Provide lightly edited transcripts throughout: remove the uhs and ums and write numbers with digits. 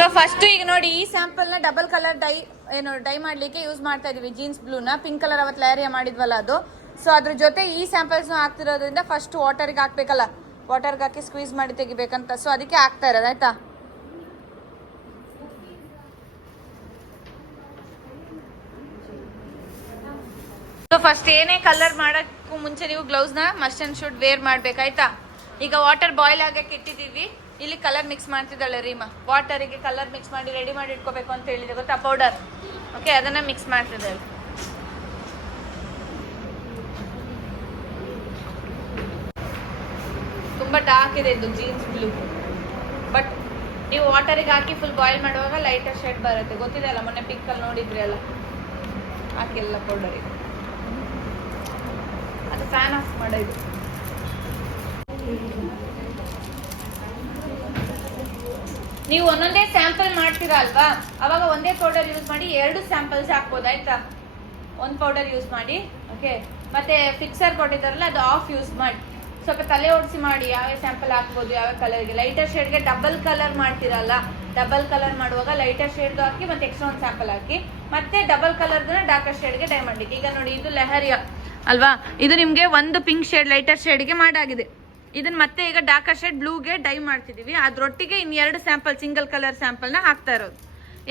So first ಈಗ ನೋಡಿ ಈ ಸ್ಯಾಂಪಲ್ ನ ಡಬಲ್ ಕಲರ್ ಡೈ ಮಾಡ್ಲಿಕ್ಕೆ ಯೂಸ್ ಮಾಡ್ತಾ ಇದೀವಿ. ಜೀನ್ಸ್ ಬ್ಲೂನ ಪಿಂಕ್ ಕಲರ್ ಅವತ್ತು ಲೇರಿಯ ಮಾಡಿದ್ವಲ್ಲ ಅದು. ಸೊ ಅದ್ರ ಜೊತೆ ಈ ಸ್ಯಾಂಪಲ್ಸ್ ಹಾಕ್ತಿರೋದ್ರಿಂದ ಫಸ್ಟ್ ವಾಟರ್ಗೆ ಹಾಕ್ಬೇಕಲ್ಲ, ವಾಟರ್ಗೆ ಹಾಕಿ ಸ್ಕ್ವೀಸ್ ಮಾಡಿ ತೆಗಿಬೇಕಂತ. ಸೊ ಅದಕ್ಕೆ ಹಾಕ್ತಾ ಇರೋದು ಆಯ್ತಾ. ಸೊ ಫಸ್ಟ್ ಏನೇ ಕಲರ್ ಮಾಡಕ್ಕೂ ಮುಂಚೆ ನೀವು ಗ್ಲೌಸ್ ನ ಮಸ್ಟ್ ಅಂಡ್ ಶುಡ್ ವೇರ್ ಮಾಡ್ಬೇಕಾಯ್ತಾ. ಈಗ ವಾಟರ್ ಬಾಯ್ಲ್ ಆಗಕ್ಕೆ ಇಟ್ಟಿದ್ದೀವಿ. ಇಲ್ಲಿ ಕಲರ್ ಮಿಕ್ಸ್ ಮಾಡ್ತಿದ್ದಾಳೆ ರೀಮಾ. ವಾಟರಿಗೆ ಕಲರ್ ಮಿಕ್ಸ್ ಮಾಡಿ ರೆಡಿ ಮಾಡಿ ಇಟ್ಕೋಬೇಕು ಅಂತ ಹೇಳಿದೆ ಗೊತ್ತಾ, ಪೌಡರ್. ಓಕೆ, ಅದನ್ನ ಮಿಕ್ಸ್ ಮಾಡ್ತಿದ್ದಾಳೆ. ತುಂಬಾ ಡಾರ್ಕ್ ಇದೆ ಇದು ಜೀನ್ಸ್ ಬ್ಲೂ. ಬಟ್ ನೀವು ವಾಟರಿಗೆ ಹಾಕಿ ಫುಲ್ ಬಾಯ್ಲ್ ಮಾಡುವಾಗ ಲೈಟರ್ ಶೇಡ್ ಬರುತ್ತೆ. ಗೊತ್ತಿದೆ ಅಲ್ಲ, ಮೊನ್ನೆ ಪಿಂಕ್ ಅಲ್ಲಿ ನೋಡಿದ್ರಿ ಅಲ್ಲ, ಹಾಕಿಲ್ಲ ಪೌಡರಿಗೆ. ಅದು ಫ್ಯಾನ್ ಆಫ್ ಮಾಡೋದು. ನೀವು ಒಂದೊಂದೇ ಸ್ಯಾಂಪಲ್ ಮಾಡ್ತೀರಾ ಅಲ್ವಾ, ಅವಾಗ ಒಂದೇ ಪೌಡರ್ ಯೂಸ್ ಮಾಡಿ 2 ಸ್ಯಾಂಪಲ್ಸ್ ಹಾಕ್ಬೋದು ಆಯ್ತಾ. ಒಂದು ಪೌಡರ್ ಯೂಸ್ ಮಾಡಿ. ಓಕೆ, ಮತ್ತೆ ಫಿಕ್ಸರ್ ಕೊಟ್ಟಿದ್ದಾರಲ್ಲ ಅದು ಆಫ್ ಯೂಸ್ ಮಾಡಿ. ಸ್ವಲ್ಪ ತಲೆ ಓಡಿಸಿ ಮಾಡಿ ಯಾವ ಸ್ಯಾಂಪಲ್ ಹಾಕ್ಬೋದು, ಯಾವ ಕಲರ್ಗೆ. ಲೈಟರ್ ಶೇಡ್ಗೆ ಡಬಲ್ ಕಲರ್ ಮಾಡ್ತೀರಲ್ಲ, ಡಬಲ್ ಕಲರ್ ಮಾಡುವಾಗ ಲೈಟರ್ ಶೇಡ್ದು ಹಾಕಿ ಮತ್ತೆ ಎಕ್ಸ್ಟ್ರಾ ಒಂದು ಸ್ಯಾಂಪಲ್ ಹಾಕಿ, ಮತ್ತೆ ಡಬಲ್ ಕಲರ್ನ ಡಾರ್ಕರ್ ಶೇಡ್ಗೆ ಡೈ ಮಾಡ್ಲಿಕ್ಕೆ. ಈಗ ನೋಡಿ ಇದು ಲೆಹರಿಯಾ ಅಲ್ವಾ, ಇದು ನಿಮ್ಗೆ ಒಂದು ಪಿಂಕ್ ಶೇಡ್ ಲೈಟರ್ ಶೇಡ್ಗೆ ಮಾಡಾಗಿದೆ. ಇದನ್ನ ಮತ್ತೆ ಈಗ ಡಾರ್ಕರ್ ಶೇಡ್ ಬ್ಲೂಗೆ ಡೈ ಮಾಡ್ತಿದೀವಿ. ಅದ್ರೊಟ್ಟಿಗೆ ಇನ್ 2 ಸ್ಯಾಂಪಲ್ ಸಿಂಗಲ್ ಕಲರ್ ಸ್ಯಾಂಪಲ್ ನ ಹಾಕ್ತಾ ಇರೋದು.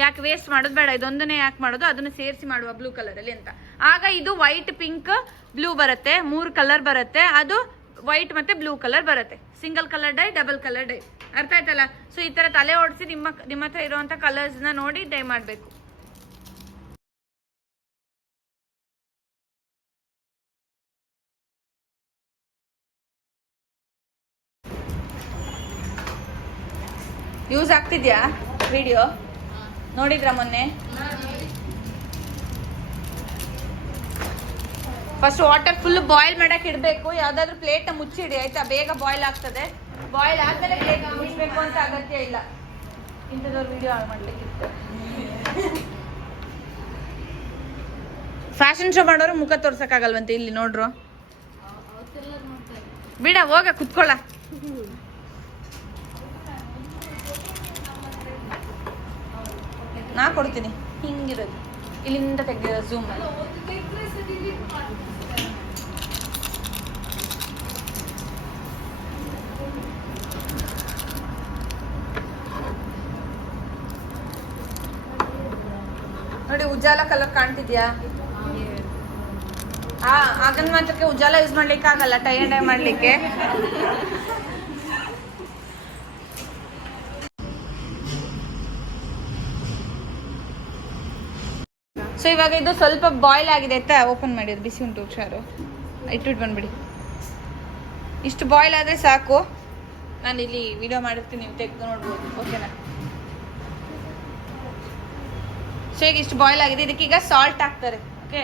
ಯಾಕೆ ವೇಸ್ಟ್ ಮಾಡೋದು ಬೇಡ, ಇದೊಂದನ್ನೇ ಯಾಕೆ ಮಾಡೋದು, ಅದನ್ನ ಸೇರಿಸಿ ಮಾಡುವ ಬ್ಲೂ ಕಲರ್ ಅಲ್ಲಿ ಅಂತ. ಆಗ ಇದು ವೈಟ್ ಪಿಂಕ್ ಬ್ಲೂ ಬರುತ್ತೆ, 3 ಕಲರ್ ಬರುತ್ತೆ. ಅದು ವೈಟ್ ಮತ್ತೆ ಬ್ಲೂ ಕಲರ್ ಬರುತ್ತೆ. Single colour dye, double colour dye. ಅರ್ಥ ಆಯ್ತಲ್ಲ. ಸೊ ಈ ತರ ತಲೆ ಓಡಿಸಿ ನಿಮ್ಮ ಹತ್ರ ಇರುವಂತ ಕಲರ್ಸ್ ನ ನೋಡಿ ಡೈ ಮಾಡ್ಬೇಕು. ಯೂಸ್ ಆಗ್ತಿದ್ಯಾ ವಿಡಿಯೋ? ನೋಡಿದ್ರ ಮೊನ್ನೆ? ಫಸ್ಟ್ ವಾಟರ್ ಫುಲ್ ಬಾಯ್ಲ್ ಮಾಡಕ್ ಇಡಬೇಕು. ಯಾವ್ದಾದ್ರು ಪ್ಲೇಟ್ ನ ಮುಚ್ಚಿಡಿ ಆಯ್ತಾ, ಬೇಗ ಬಾಯ್ಲ್ ಆಗ್ತದೆ. ಬಾಯ್ಲ್ ಆದ್ಮೇಲೆ ಪ್ಲೇಟ್ ಮುಚ್ಚಬೇಕು ಅಂತ ಅಗತ್ಯ ಇಲ್ಲ. ಇಂಥದವ್ರು ವಿಡಿಯೋ ಆನ್ ಮಾಡ್ಲಿಕ್ಕಿತ್ತು. ಫ್ಯಾಷನ್ ಶೋ ಮಾಡೋರು ಮುಖ ತೋರ್ಸಕ್ಕಾಗಲ್ವಂತೆ. ಇಲ್ಲಿ ನೋಡ್ರು, ಬಿಡ ಹೋಗ ಕುತ್ಕೊಳ್ಳ. ನಾ ಕೊಡ್ತೀನಿ. ಹಿಂಗಿರೋದು ಇಲ್ಲಿಂದ ತೆಗೆದಿರೋ ಝೂಮ್ ಅಲ್ಲಿ. ನೋಡಿ ಉಜಾಲ ಕಲರ್ ಕಾಣ್ತಿದ್ಯಾ? ಆಗನ್ ಮಾತ್ರಕ್ಕೆ ಉಜಾಲ ಯೂಸ್ ಮಾಡ್ಲಿಕ್ಕೆ ಆಗಲ್ಲ, ಟೈ ಅಂಡ್ ಡೈ ಮಾಡ್ಲಿಕ್ಕೆ. ಸೊ ಇವಾಗ ಇದು ಸ್ವಲ್ಪ ಬಾಯ್ಲ್ ಆಗಿದೆ ಆಯ್ತಾ. ಓಪನ್ ಮಾಡಿ, ಅದು ಬಿಸಿ ಉಂಟು, ಹುಷಾರು. ಇಟ್ಬಿಟ್ಟು ಬಂದ್ಬಿಡಿ. ಇಷ್ಟು ಬಾಯ್ಲ್ ಆದರೆ ಸಾಕು. ನಾನು ಇಲ್ಲಿ ವಿಡಿಯೋ ಮಾಡಿರ್ತೀನಿ, ನೀವು ತೆಗೆದು ನೋಡ್ಬೋದು. ಓಕೆನಾ? ಸೊ ಈಗ ಇಷ್ಟು ಬಾಯ್ಲ್ ಆಗಿದೆ. ಇದಕ್ಕೀಗ ಸಾಲ್ಟ್ ಹಾಕ್ತಾರೆ. ಓಕೆ,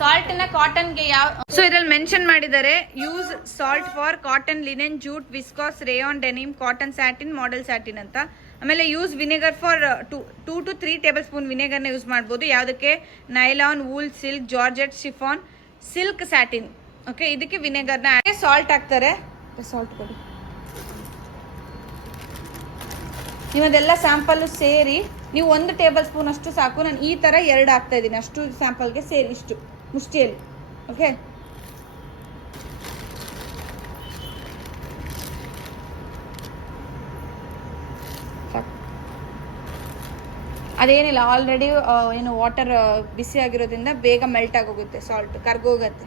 ಸಾಲ್ಟ್ ನ ಕಾಟನ್ಗೆ ಯಾವ, ಸೊ ಇದ್ರಲ್ಲಿ ಮೆನ್ಷನ್ ಮಾಡಿದ್ದಾರೆ use salt for cotton, linen, jute, viscose, rayon, denim, cotton satin, modal satin ಅಂತ. ಆಮೇಲೆ use vinegar for 2 to 3 tablespoon ವಿನೆಗರ್ನ ಯೂಸ್ ಮಾಡ್ಬೋದು. ಯಾವುದಕ್ಕೆ? Nylon, wool, silk, georgette, chiffon, silk, satin. Okay, ಇದಕ್ಕೆ ವಿನೆಗರ್ನ ಸಾಲ್ಟ್ ಹಾಕ್ತಾರೆ. ಸಾಲ್ಟ್ ಕೊಡಿ. ನಿಮ್ಮದೆಲ್ಲ ಸ್ಯಾಂಪಲ್ ಸೇರಿ ನೀವು 1 ಟೇಬಲ್ ಸ್ಪೂನ್ ಅಷ್ಟು ಸಾಕು. ನಾನು ಈ ತರ 2 ಹಾಕ್ತಾ ಇದ್ದೀನಿ, ಅಷ್ಟು ಸ್ಯಾಂಪಲ್ಗೆ ಸೇರಿ ಇಷ್ಟು ಮುಷ್ಟಿಯಲ್ಲಿ. ಓಕೆ, ಅದೇನಿಲ್ಲ, ಆಲ್ರೆಡಿ ಏನು ವಾಟರ್ ಬಿಸಿ ಆಗಿರೋದ್ರಿಂದ ಬೇಗ ಮೆಲ್ಟ್ ಆಗೋಗುತ್ತೆ, ಸಾಲ್ಟ್ ಕರ್ಗೋಗುತ್ತೆ.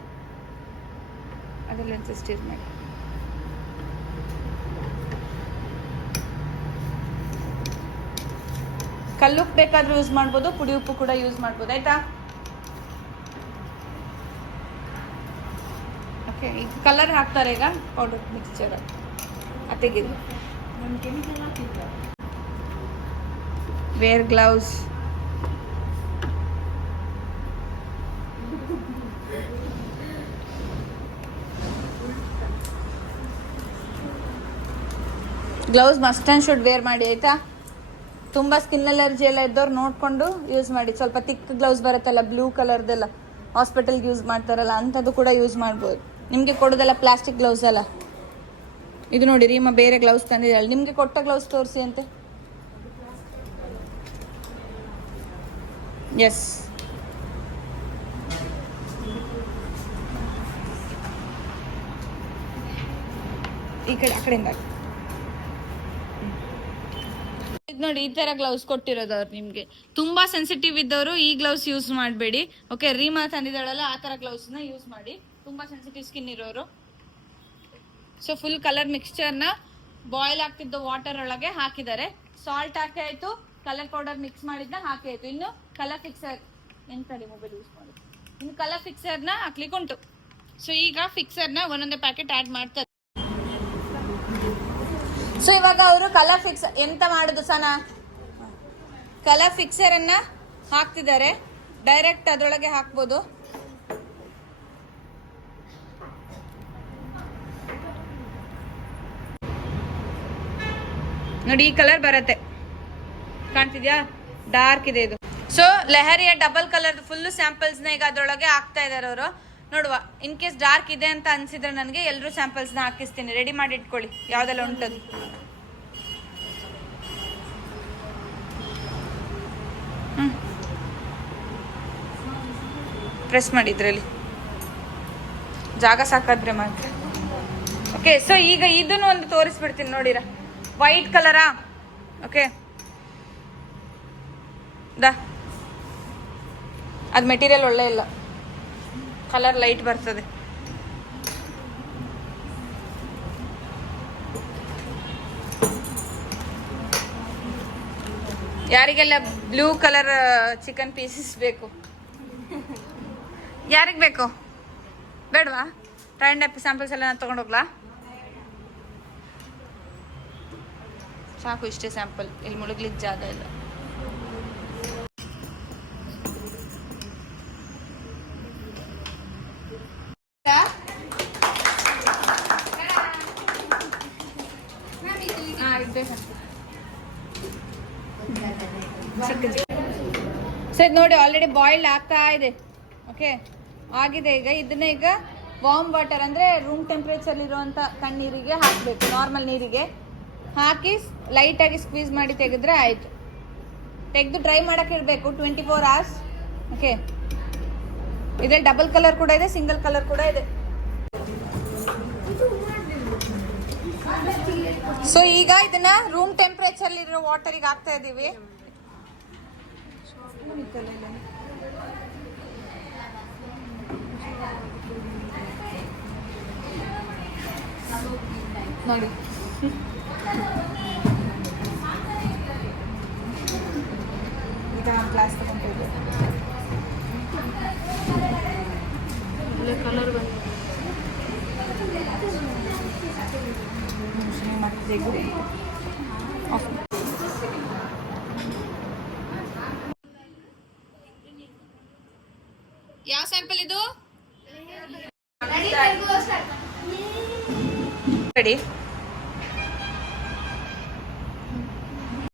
ಅದೆಲ್ಲ ಸ್ಟೀರ್ ಮಾಡಿ. ಕಲ್ಲುಪ್ಪು ಬೇಕಾದ್ರೂ ಯೂಸ್ ಮಾಡ್ಬೋದು, ಪುಡಿ ಉಪ್ಪು ಕೂಡ ಯೂಸ್ ಮಾಡ್ಬೋದು ಆಯ್ತಾ. ಓಕೆ, ಈಗ ಕಲರ್ ಹಾಕ್ತಾರೆ. ಈಗ ಪೌಡರ್ ಮಿಕ್ಸ್ಚರ್ ತೆಗೆದು wear gloves. Gloves must and should wear ಮಾಡಿ ಆಯ್ತಾ. ತುಂಬ ಸ್ಕಿನ್ ಅಲರ್ಜಿ ಎಲ್ಲ ಇದ್ದವ್ರು ನೋಡಿಕೊಂಡು ಯೂಸ್ ಮಾಡಿ. ಸ್ವಲ್ಪ ತಿಕ್ ಗ್ಲೌಸ್ ಬರುತ್ತಲ್ಲ ಬ್ಲೂ ಕಲರ್ದೆಲ್ಲ, ಹಾಸ್ಪಿಟಲ್ಗೆ ಯೂಸ್ ಮಾಡ್ತಾರಲ್ಲ ಅಂಥದ್ದು ಕೂಡ ಯೂಸ್ ಮಾಡ್ಬೋದು. ನಿಮಗೆ ಕೊಡೋದೆಲ್ಲ ಪ್ಲಾಸ್ಟಿಕ್ ಗ್ಲೌಸ್ ಅಲ್ಲ. ಇದು ನೋಡಿ ರೀಮಾ ಬೇರೆ ಗ್ಲೌಸ್ ತಂದಿದ್ದಾಳೆ. ನಿಮಗೆ ಕೊಟ್ಟ ಗ್ಲೌಸ್ ತೋರಿಸಿ ಅಂತೆ. ಎಸ್. ಈ ಕಡೆ ಆ ಕಡೆಯಿಂದ ಇದು ನೋಡಿ, ಈ ತರ ಗ್ಲೌಸ್ ಕೊಟ್ಟಿರೋದು ಅವ್ರು ನಿಮ್ಗೆ. ತುಂಬಾ ಸೆನ್ಸಿಟಿವ್ ಇದ್ದವರು ಈ ಗ್ಲೌಸ್ ಯೂಸ್ ಮಾಡಬೇಡಿ. ಓಕೆ, ರೀಮಾ ತಂದಿದ್ದಾಳಲ್ಲ ಆ ತರ ಗ್ಲೌಸ್ ನ ಯೂಸ್ ಮಾಡಿ, ತುಂಬಾ ಸೆನ್ಸಿಟಿವ್ ಸ್ಕಿನ್ ಇರೋರು. ಸೊ ಫುಲ್ ಕಲರ್ ಮಿಕ್ಸ್ಚರ್ನ ಬಾಯ್ಲ್ ಆಗ್ತಿದ್ದ ವಾಟರ್ ಒಳಗೆ ಹಾಕಿದ್ದಾರೆ. ಸಾಲ್ಟ್ ಹಾಕಿ ಆಯ್ತು, ಕಲರ್ ಪೌಡರ್ ಮಿಕ್ಸ್ ಮಾಡಿದ್ನ ಹಾಕಿ ಆಯ್ತು. ಇನ್ನು ಕಲರ್ ಫಿಕ್ಸರ್ ಎಂತಡಿ ಮೊಬೈಲ್ ಯೂಸ್ ಮಾಡಿ, ಇನ್ನು ಕಲರ್ ಫಿಕ್ಸರ್ನ ಹಾಕ್ಲಿಕ್ಕೆ ಉಂಟು. ಸೊ ಈಗ ಫಿಕ್ಸರ್ನ ಒಂದೊಂದೇ ಪ್ಯಾಕೆಟ್ ಆ್ಯಡ್ ಮಾಡ್ತಾರೆ. ಸೊ ಇವಾಗ ಅವರು ಕಲರ್ ಫಿಕ್ಸರ್ ಎಂತ ಮಾಡುದು ಸನ, ಕಲರ್ ಫಿಕ್ಸರ್ ಅನ್ನ ಹಾಕ್ತಿದ್ದಾರೆ. ಡೈರೆಕ್ಟ್ ಅದ್ರೊಳಗೆ ಹಾಕ್ಬೋದು. ನೋಡಿ ಈ ಕಲರ್ ಬರುತ್ತೆ, ಕಾಣ್ತಿದ್ಯಾ? ಡಾರ್ಕ್ ಇದೆ ಇದು. So leheriya double colour full samples ನ ಈಗ ಅದ್ರೊಳಗೆ ಹಾಕ್ತಾ ಇದಾರೆ ಅವರು. ನೋಡುವ, ಇನ್ ಕೇಸ್ ಡಾರ್ಕ್ ಇದೆ ಅಂತ ಅನ್ಸಿದ್ರೆ ನನಗೆ ಎಲ್ಲರೂ ಸ್ಯಾಂಪಲ್ಸ್ ನ ಹಾಕಿಸ್ತೀನಿ. ರೆಡಿ ಮಾಡಿ ಇಟ್ಕೊಳ್ಳಿ ಯಾವ್ದೆಲ್ಲ ಉಂಟದು. ಪ್ರೆಸ್ ಮಾಡಿ, ಇದ್ರಲ್ಲಿ ಜಾಗ ಸಾಕಾದ್ರೆ ಮಾತ್ರ. ಓಕೆ, ಸೊ ಈಗ ಇದನ್ನು ಒಂದು ತೋರಿಸ್ಬಿಡ್ತೀನಿ ನೋಡಿರ. ವೈಟ್ ಕಲರಾ? ಓಕೆ, ಅದು ಮೆಟೀರಿಯಲ್ ಒಳ್ಳೆ ಇಲ್ಲ, ಕಲರ್ ಲೈಟ್ ಬರ್ತದೆ. ಯಾರಿಗೆಲ್ಲ ಬ್ಲೂ ಕಲರ್ ಚಿಕನ್ ಪೀಸಸ್ ಬೇಕು? ಯಾರಿಗೆ ಬೇಕು? ಬೇಡವಾ? ಟ್ರೈನ್ ಟೈಪ್ ಸ್ಯಾಂಪಲ್ಸ್ ಎಲ್ಲ ನಾನು ತೊಗೊಂಡೋಗ್ಲಾ? ಸಾಕು, ಇಷ್ಟೇ ಸ್ಯಾಂಪಲ್. ಇಲ್ಲಿ ಮುಳುಗ್ಲಿಕ್ಕೆ ಜಾಗ ಇಲ್ಲ. ಸೊ ಇದು ನೋಡಿ ಆಲ್ರೆಡಿ ಬಾಯ್ಲ್ಡ್ ಆಗ್ತಾ ಇದೆ. ಓಕೆ, ಆಗಿದೆ. ಈಗ ವಾರ್ಮ್ ವಾಟರ್ ಅಂದ್ರೆ ರೂಮ್ ಟೆಂಪ್ರೇಚರ್ ಇರುವಂತ ತಣ್ಣೀರಿಗೆ ಹಾಕಬೇಕು. ನಾರ್ಮಲ್ ನೀರಿಗೆ ಹಾಕಿ ಲೈಟ್ ಆಗಿ ಸ್ಕ್ವೀಸ್ ಮಾಡಿ ತೆಗೆದ್ರೆ ಆಯ್ತು. ತೆಗೆದು ಡ್ರೈ ಮಾಡಕ್ಕೆ ಇಡಬೇಕು 24 hours. ಓಕೆ, ಇದ್ರಲ್ಲಿ ಡಬಲ್ ಕಲರ್ ಕೂಡ ಇದೆ, ಸಿಂಗಲ್ ಕಲರ್ ಕೂಡ ಇದೆ. ಸೊ ಈಗ ಇದನ್ನ ರೂಮ್ ಟೆಂಪರೇಚರ್ ಇರೋ ವಾಟರಿಗೆ ಹಾಕ್ತಾ ಇದೀವಿ. ನೋಡಿ, ಈಗ ಗ್ಲಾಸ್ ತಗೊಂಡಿದ್ದೆ, ಕಲರ್ ಬಂದು ಯಾವ ಸ್ಯಾಂಪಲ್ ಇದು? ರೆಡಿ.